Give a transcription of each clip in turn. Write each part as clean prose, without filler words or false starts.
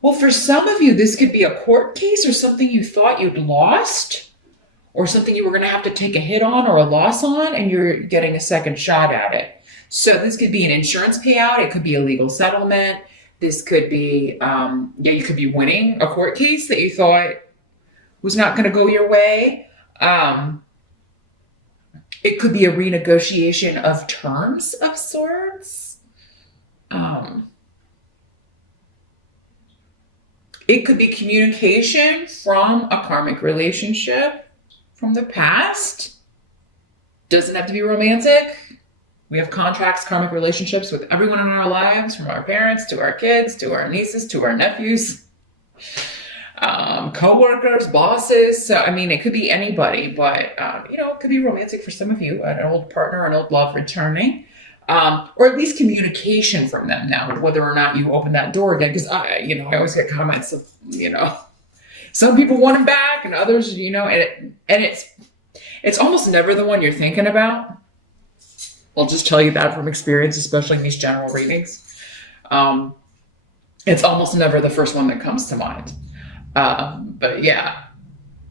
Well, for some of you, this could be a court case or something you thought you'd lost or something you were going to have to take a hit on or a loss on, and you're getting a second shot at it. So this could be an insurance payout. It could be a legal settlement. This could be, you could be winning a court case that you thought was not going to go your way. It could be a renegotiation of terms of sorts. It could be communication from a karmic relationship from the past. Doesn't have to be romantic. We have contracts, karmic relationships with everyone in our lives, from our parents to our kids to our nieces to our nephews, co-workers, bosses. So, I mean, it could be anybody, but, it could be romantic for some of you, an old partner, an old love returning. Or at least communication from them now, whether or not you open that door again. Because I always get comments of, some people want him back and others, and it's almost never the one you're thinking about. I'll just tell you that from experience, especially in these general readings. It's almost never the first one that comes to mind. But yeah.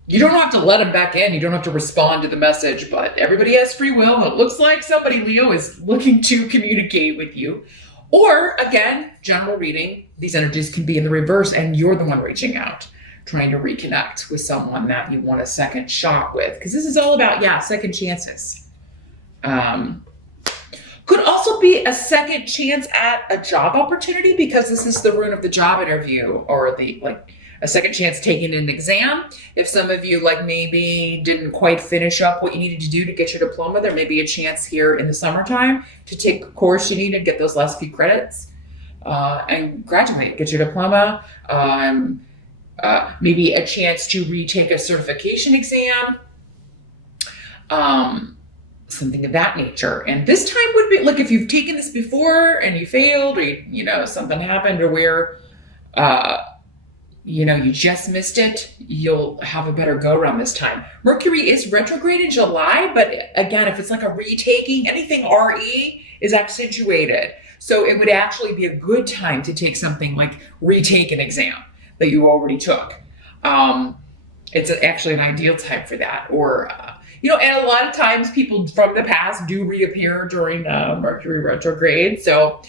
You don't have to let them back in. You don't have to respond to the message, but everybody has free will. It looks like somebody, Leo, is looking to communicate with you. Or, again, general reading, these energies can be in the reverse, and you're the one reaching out, trying to reconnect with someone that you want a second shot with. Because this is all about, second chances. Could also be a second chance at a job opportunity, because this is the rune of the job interview, or a second chance taking an exam. If some of you maybe didn't quite finish up what you needed to do to get your diploma, there may be a chance here in the summertime to take a course you need and get those last few credits and graduate, get your diploma. Maybe a chance to retake a certification exam, something of that nature. And this time would be if you've taken this before and you failed, or something happened, or where you just missed it, you'll have a better go around this time. Mercury is retrograde in July, but again, if it's a retaking, anything RE is accentuated. So it would actually be a good time to take something like retake an exam that you already took. It's actually an ideal time for that. Or, and a lot of times people from the past do reappear during Mercury retrograde. So,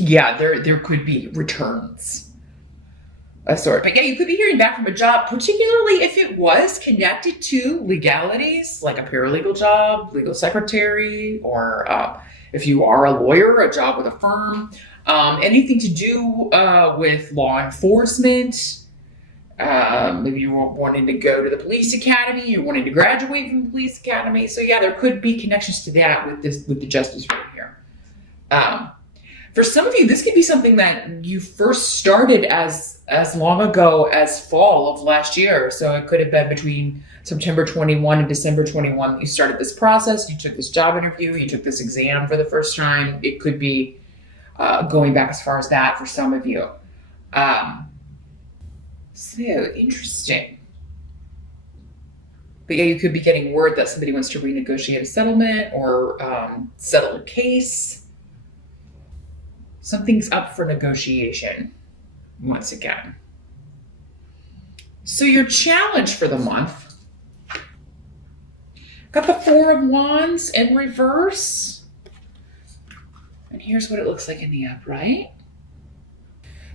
there could be returns of sort. But you could be hearing back from a job, particularly if it was connected to legalities, like a paralegal job, legal secretary, or if you are a lawyer, a job with a firm, anything to do with law enforcement. Maybe you were wanting to go to the police academy, you're wanting to graduate from the police academy. So there could be connections to that with the justice right here. For some of you, this could be something that you first started as long ago as fall of last year. So it could have been between September 21 and December 21 that you started this process. You took this job interview. You took this exam for the first time. It could be going back as far as that for some of you. So interesting. But you could be getting word that somebody wants to renegotiate a settlement or settle a case. Something's up for negotiation once again. So your challenge for the month, got the Four of Wands in reverse. And here's what it looks like in the upright.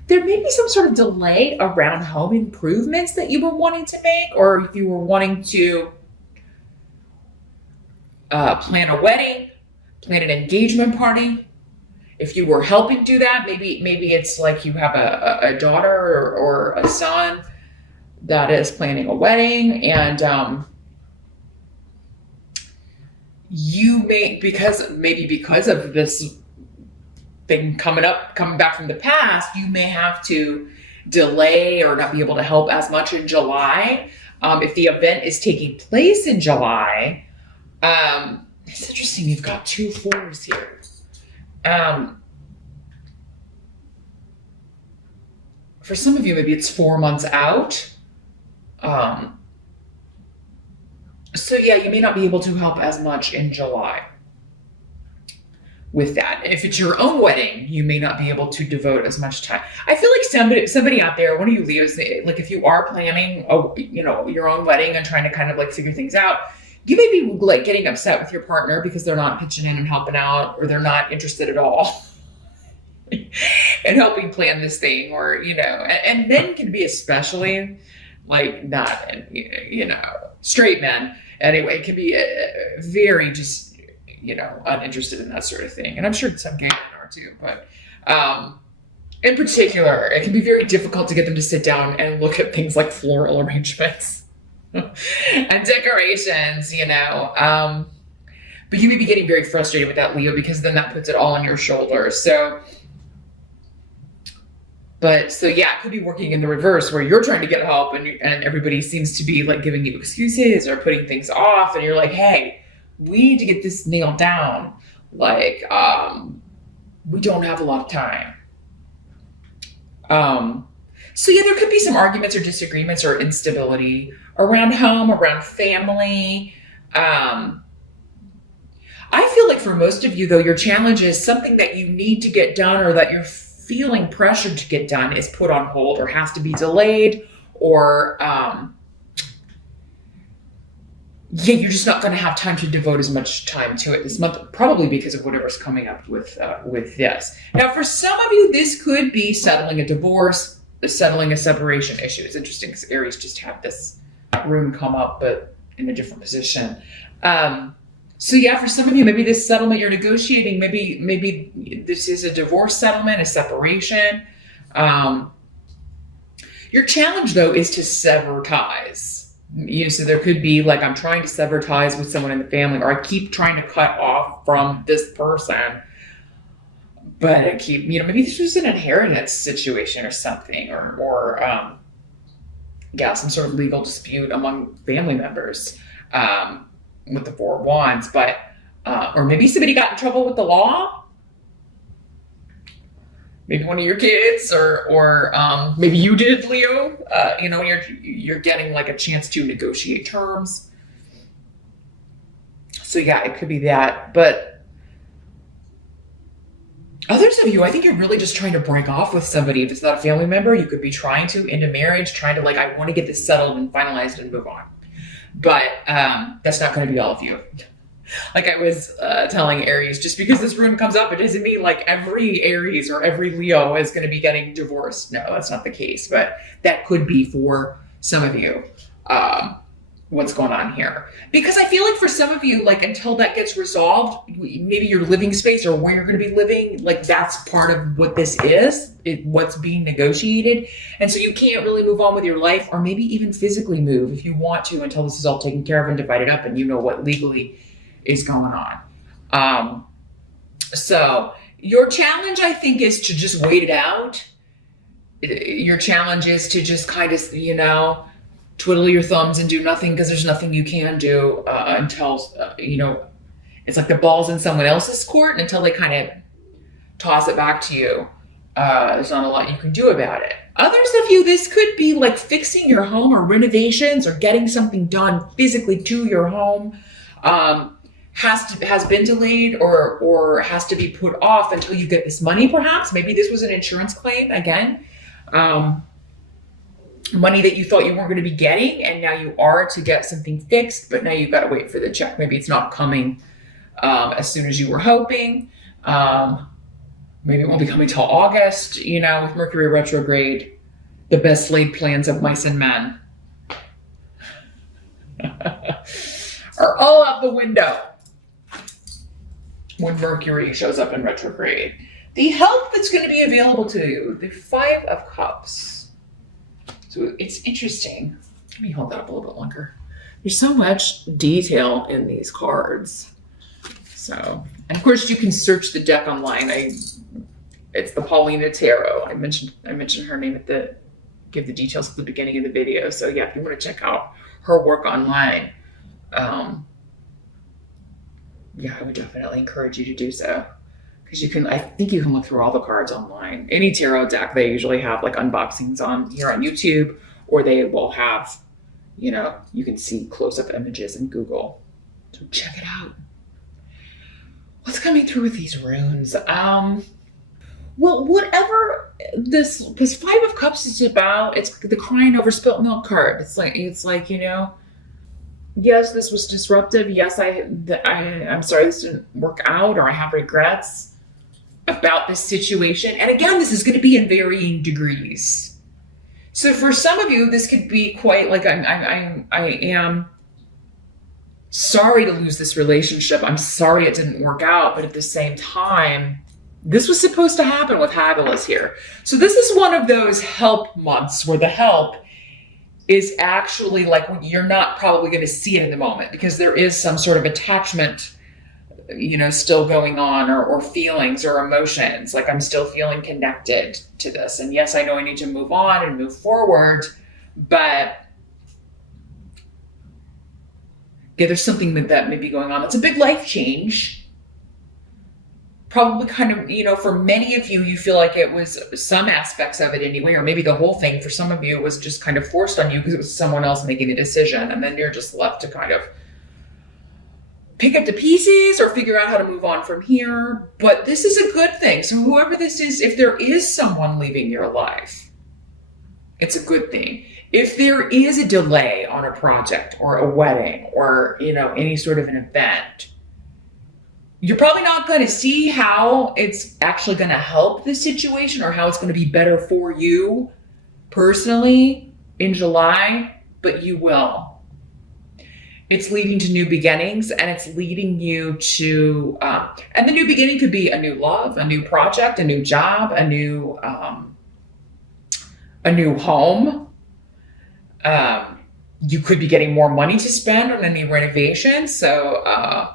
There may be some sort of delay around home improvements that you were wanting to make, or if you were wanting to plan a wedding, plan an engagement party. If you were helping do that, maybe it's like you have a daughter or a son that is planning a wedding, and you may, because of this thing coming back from the past, you may have to delay or not be able to help as much in July. If the event is taking place in July, it's interesting. You've got 2 4s here. For some of you, maybe it's 4 months out. So you may not be able to help as much in July. with that. If it's your own wedding, you may not be able to devote as much time. I feel like somebody out there, one of you Leos, like if you are planning your own wedding and trying to kind of like figure things out, you may be like getting upset with your partner because they're not pitching in and helping out, or they're not interested at all in helping plan this thing, or and men can be especially like not, straight men anyway, can be very just uninterested in that sort of thing. And I'm sure some gay men are too, but in particular, it can be very difficult to get them to sit down and look at things like floral arrangements and decorations, but you may be getting very frustrated with that, Leo, because then that puts it all on your shoulders. So yeah, it could be working in the reverse, where you're trying to get help and everybody seems to be like giving you excuses or putting things off, and you're like, hey, we need to get this nailed down. Like, we don't have a lot of time. So yeah, there could be some arguments or disagreements or instability around home, around family. I feel like for most of you, though, your challenge is something that you need to get done, or that you're feeling pressured to get done, is put on hold or has to be delayed, or you're just not going to have time to devote as much time to it this month, probably because of whatever's coming up with this. Now, for some of you, this could be settling a divorce, settling a separation issue. It's interesting because Aries just had this rune come up, but in a different position. So yeah, for some of you, maybe this settlement you're negotiating, maybe this is a divorce settlement, a separation. Your challenge, though, is to sever ties. So there could be like, I'm trying to sever ties with someone in the family, or I keep trying to cut off from this person, but I keep, maybe this was an inheritance situation or something, or some sort of legal dispute among family members, with the Four of Wands, but, or maybe somebody got in trouble with the law. Maybe one of your kids, or maybe you did, Leo. You're getting like a chance to negotiate terms. So yeah, it could be that. But others of you, I think you're really just trying to break off with somebody. If it's not a family member, you could be trying to into marriage, trying to like, I want to get this settled and finalized and move on. But that's not going to be all of you. Like I was telling Aries, just because this rune comes up, it doesn't mean like every Aries or every Leo is going to be getting divorced. No, that's not the case. But that could be for some of you what's going on here. Because I feel like for some of you, like until that gets resolved, maybe your living space or where you're going to be living, like that's part of what this is, what's being negotiated. And so you can't really move on with your life, or maybe even physically move if you want to, until this is all taken care of and divided up and you know what legally is going on. So your challenge, I think, is to just wait it out. Your challenge is to just kind of, twiddle your thumbs and do nothing, because there's nothing you can do until, it's like the ball's in someone else's court, and until they kind of toss it back to you, there's not a lot you can do about it. Others of you, this could be like fixing your home, or renovations, or getting something done physically to your home. Has been delayed or has to be put off until you get this money, perhaps. Maybe this was an insurance claim again. Money that you thought you weren't going to be getting, and now you are to get something fixed, but now you've got to wait for the check. Maybe it's not coming as soon as you were hoping. Maybe it won't be coming till August, with Mercury retrograde, the best laid plans of mice and men are all out the window when Mercury shows up in retrograde. The help that's going to be available to you, the Five of Cups. So it's interesting. Let me hold that up a little bit longer. There's so much detail in these cards. So, and of course you can search the deck online. It's the Paulina Tarot. I mentioned her name give the details at the beginning of the video. So yeah, if you want to check out her work online, yeah, I would definitely encourage you to do so, because I think you can look through all the cards online. Any tarot deck, they usually have like unboxings on YouTube, or they will have, you can see close-up images in Google. So check it out. What's coming through with these runes? Well, whatever this, because Five of Cups is about, it's the crying over spilt milk card. It's like, yes, this was disruptive. Yes, I'm sorry this didn't work out, or I have regrets about this situation. And again, this is going to be in varying degrees. So for some of you, this could be quite like I am sorry to lose this relationship. I'm sorry it didn't work out, but at the same time, this was supposed to happen with Hagalaz here. So this is one of those help months where the help is actually like you're not probably going to see it in the moment because there is some sort of attachment, still going on, or feelings or emotions. Like I'm still feeling connected to this. And yes, I know I need to move on and move forward, but yeah, there's something that may be going on. It's a big life change. Probably kind of, for many of you, you feel like it was some aspects of it anyway, or maybe the whole thing for some of you was just kind of forced on you because it was someone else making the decision. And then you're just left to kind of pick up the pieces or figure out how to move on from here. But this is a good thing. So whoever this is, if there is someone leaving your life, it's a good thing. If there is a delay on a project or a wedding or, any sort of an event, you're probably not going to see how it's actually going to help the situation or how it's going to be better for you personally in July, but you will. It's leading to new beginnings, and it's leading you to, and the new beginning could be a new love, a new project, a new job, a new home. You could be getting more money to spend on any renovation. So,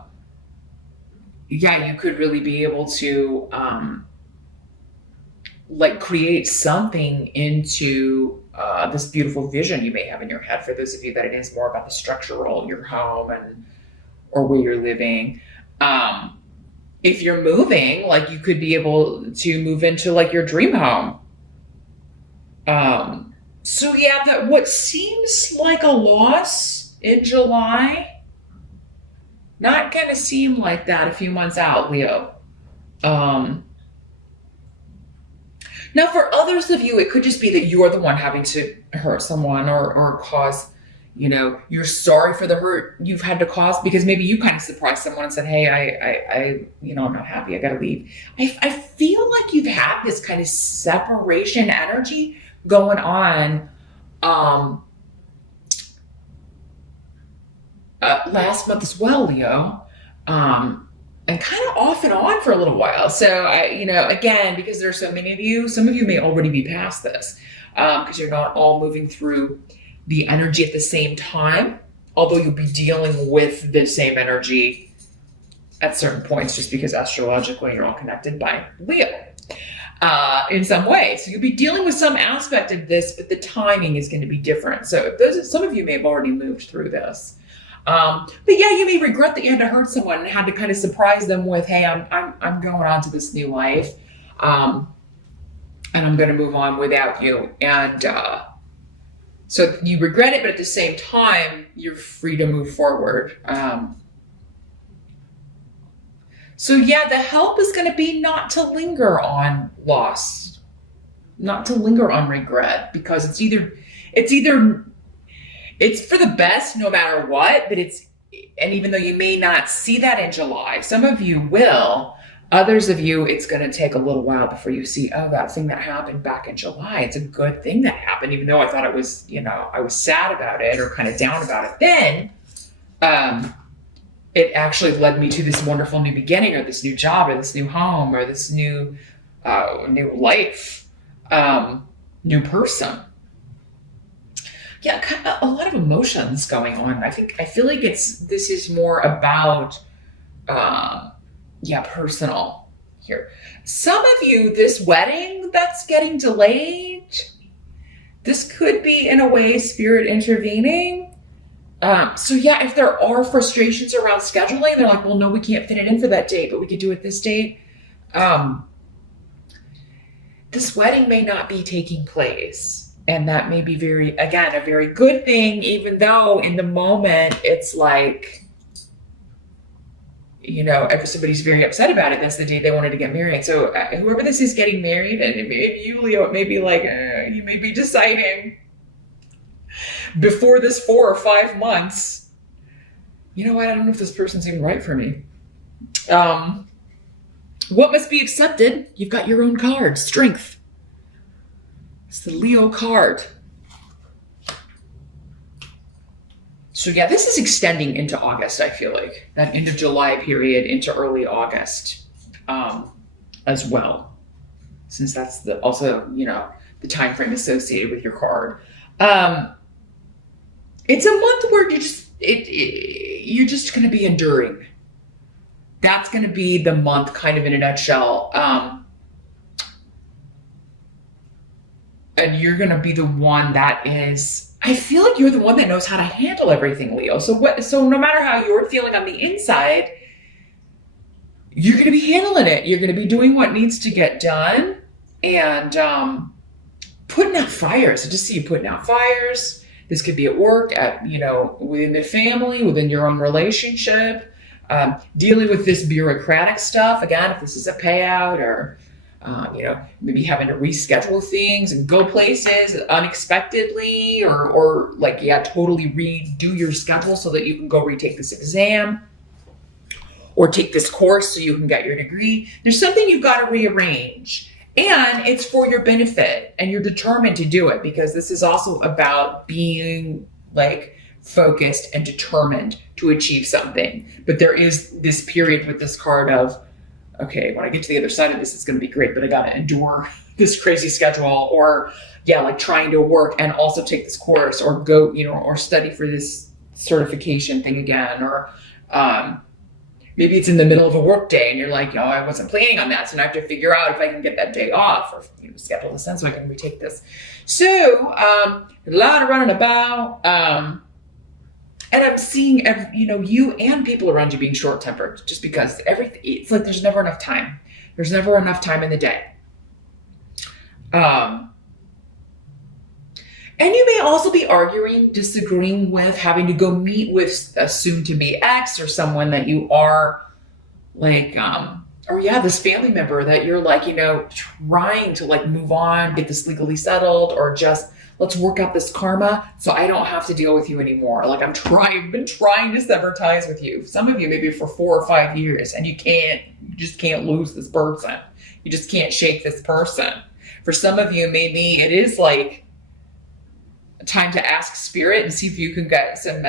you could really be able to create something into this beautiful vision you may have in your head. For those of you that it is more about the structural, your home or where you're living. If you're moving, you could be able to move into your dream home. So that what seems like a loss in July, not going to seem like that a few months out, Leo. Now, for others of you, it could just be that you're the one having to hurt someone or cause, you're sorry for the hurt you've had to cause because maybe you kind of surprised someone and said, hey, I'm not happy. I got to leave. I feel like you've had this kind of separation energy going on last month as well, Leo, and kind of off and on for a little while. So again, because there are so many of you, some of you may already be past this because you're not all moving through the energy at the same time, although you'll be dealing with the same energy at certain points just because astrologically you're all connected by Leo in some way. So you'll be dealing with some aspect of this, but the timing is going to be different. So some of you may have already moved through this. But you may regret that you had to hurt someone and had to kind of surprise them with, hey, I'm going on to this new life. And I'm going to move on without you. And, so you regret it, but at the same time, you're free to move forward. The help is going to be not to linger on loss, not to linger on regret, because it's for the best no matter what, and even though you may not see that in July, some of you will, others of you, it's going to take a little while before you see, oh, that thing that happened back in July, it's a good thing that happened, even though I thought it was, I was sad about it or kind of down about it then. It actually led me to this wonderful new beginning or this new job or this new home or this new life, new person. Kind of a lot of emotions going on. I feel like this is more about, personal here. Some of you, this wedding that's getting delayed, this could be in a way spirit intervening. If there are frustrations around scheduling, they're like, well, no, we can't fit it in for that date, but we could do it this date. This wedding may not be taking place. And that may be a very good thing, even though in the moment it's like, if somebody's very upset about it, that's the day they wanted to get married. So whoever this is getting married, and maybe you, Leo, it may be like, you may be deciding before this 4 or 5 months, you know what, I don't know if this person's even right for me. What must be accepted? You've got your own card, Strength. It's the Leo card. So yeah, this is extending into August, I feel like. That end of July period into early August as well. Since that's also the time frame associated with your card. It's a month where you're just going to be enduring. That's going to be the month kind of in a nutshell. And you're going to be the one that is... I feel like you're the one that knows how to handle everything, Leo. So no matter how you're feeling on the inside, you're going to be handling it. You're going to be doing what needs to get done and putting out fires. I just see you putting out fires. This could be at work, within the family, within your own relationship, dealing with this bureaucratic stuff. Again, if this is a payout or maybe having to reschedule things and go places unexpectedly or totally redo your schedule so that you can go retake this exam or take this course so you can get your degree. There's something you've got to rearrange, and it's for your benefit, and you're determined to do it because this is also about being focused and determined to achieve something. But there is this period with this card of, okay, when I get to the other side of this, it's going to be great, but I got to endure this crazy schedule or trying to work and also take this course or go, or study for this certification thing again. Or maybe it's in the middle of a work day and you're like, I wasn't planning on that. So now I have to figure out if I can get that day off or schedule this in so I can retake this. So a lot of running about. And I'm seeing, you and people around you being short-tempered just because it's like there's never enough time. There's never enough time in the day. And you may also be arguing, disagreeing with, having to go meet with a soon-to-be ex or someone that you are this family member that you're trying to move on, get this legally settled, or just let's work out this karma so I don't have to deal with you anymore. I've been trying to sever ties with you. Some of you maybe for 4 or 5 years, and you just can't lose this person. You just can't shake this person. For some of you, maybe it is time to ask spirit and see if you can get some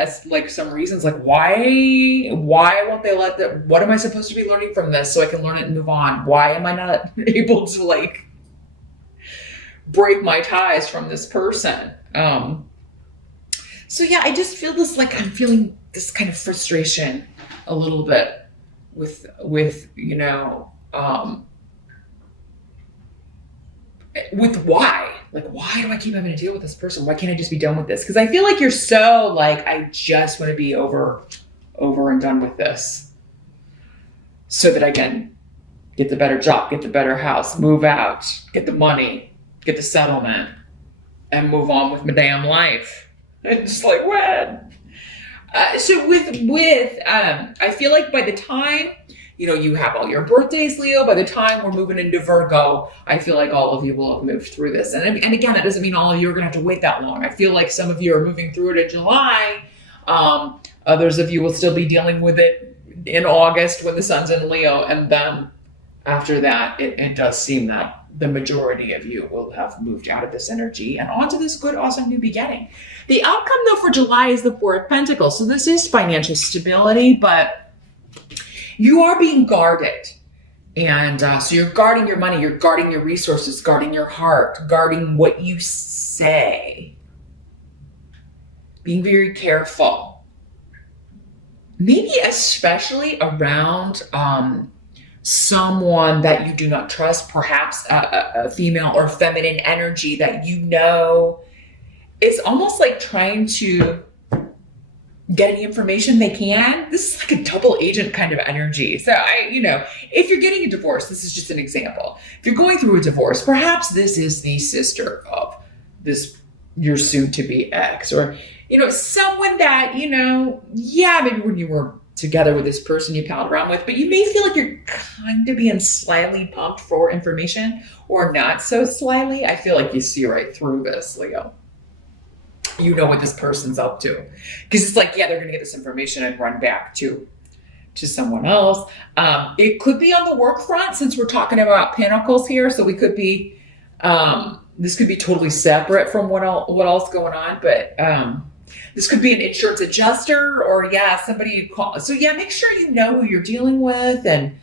reasons why won't they let that, what am I supposed to be learning from this so I can learn it and move on? Why am I not able to break my ties from this person? So yeah, I just feel this, I'm feeling this kind of frustration a little bit with why? Why do I keep having to deal with this person? Why can't I just be done with this? Because I feel like you're so I just want to be over and done with this so that I can get the better job, get the better house, move out, get the money, get the settlement, and move on with my damn life. And just when? So I feel like by the time you have all your birthdays, Leo, by the time we're moving into Virgo, I feel like all of you will have moved through this. And again, that doesn't mean all of you are going to have to wait that long. I feel like some of you are moving through it in July. Others of you will still be dealing with it in August when the sun's in Leo. And then after that, it does seem that the majority of you will have moved out of this energy and onto this good, awesome new beginning. The outcome, though, for July is the Four of Pentacles. So this is financial stability, but you are being guarded. And so you're guarding your money, you're guarding your resources, guarding your heart, guarding what you say. Being very careful. Maybe especially around someone that you do not trust, perhaps a female or feminine energy that is almost like trying to get any information they can. This is like a double agent kind of energy. So if you're getting a divorce, this is just an example. If you're going through a divorce, perhaps this is the sister of your soon to be ex, or, someone that, maybe when you were together with this person you palled around with, but you may feel like you're kind of being slyly pumped for information or not so slyly. I feel like you see right through this, Leo. You know what this person's up to. Because it's like, yeah, they're going to get this information and run back to someone else. It could be on the work front, since we're talking about pentacles here. So we could be, this could be totally separate from what else going on, but this could be an insurance adjuster, or yeah, somebody you call. So yeah, make sure you know who you're dealing with, and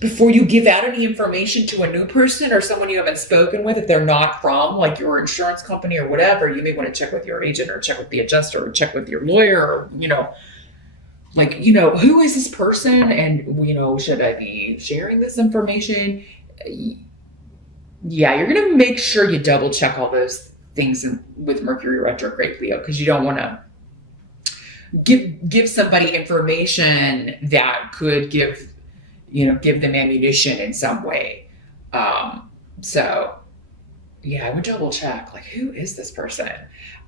before you give out any information to a new person or someone you haven't spoken with, if they're not from like your insurance company or whatever, you may want to check with your agent or check with the adjuster or check with your lawyer, or, who is this person? And, should I be sharing this information? Yeah, you're going to make sure you double check all those things with Mercury retrograde, Leo, because you don't want to give somebody information that could give them ammunition in some way. So yeah, I would double check, like, who is this person?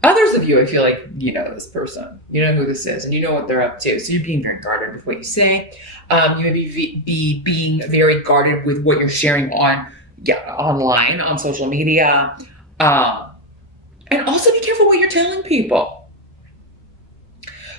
Others of you, I feel like you know this person, you know who this is, and you know what they're up to. So you're being very guarded with what you say. You may be being very guarded with what you're sharing online, on social media. And also be careful what you're telling people.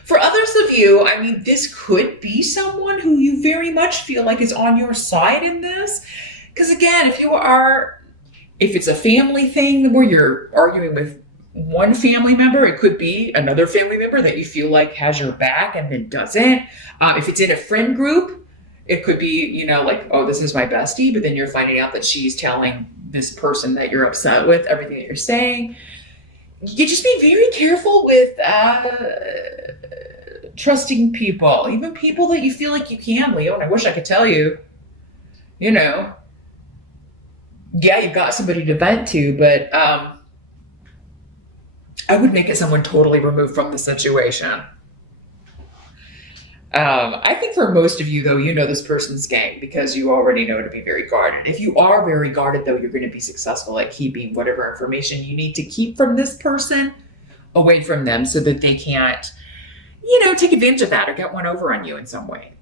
For others of you, I mean, this could be someone who you very much feel like is on your side in this. Because again, if it's a family thing where you're arguing with one family member, it could be another family member that you feel like has your back and then doesn't. If it's in a friend group, it could be, like, oh, this is my bestie, but then you're finding out that she's telling this person that you're upset with everything that you're saying. You just be very careful with trusting people, even people that you feel like you can, Leo. And I wish I could tell you, yeah, you've got somebody to vent to, but I would make it someone totally removed from the situation. I think for most of you, though, you know this person's game because you already know to be very guarded. If you are very guarded, though, you're going to be successful at keeping whatever information you need to keep from this person away from them so that they can't, take advantage of that or get one over on you in some way.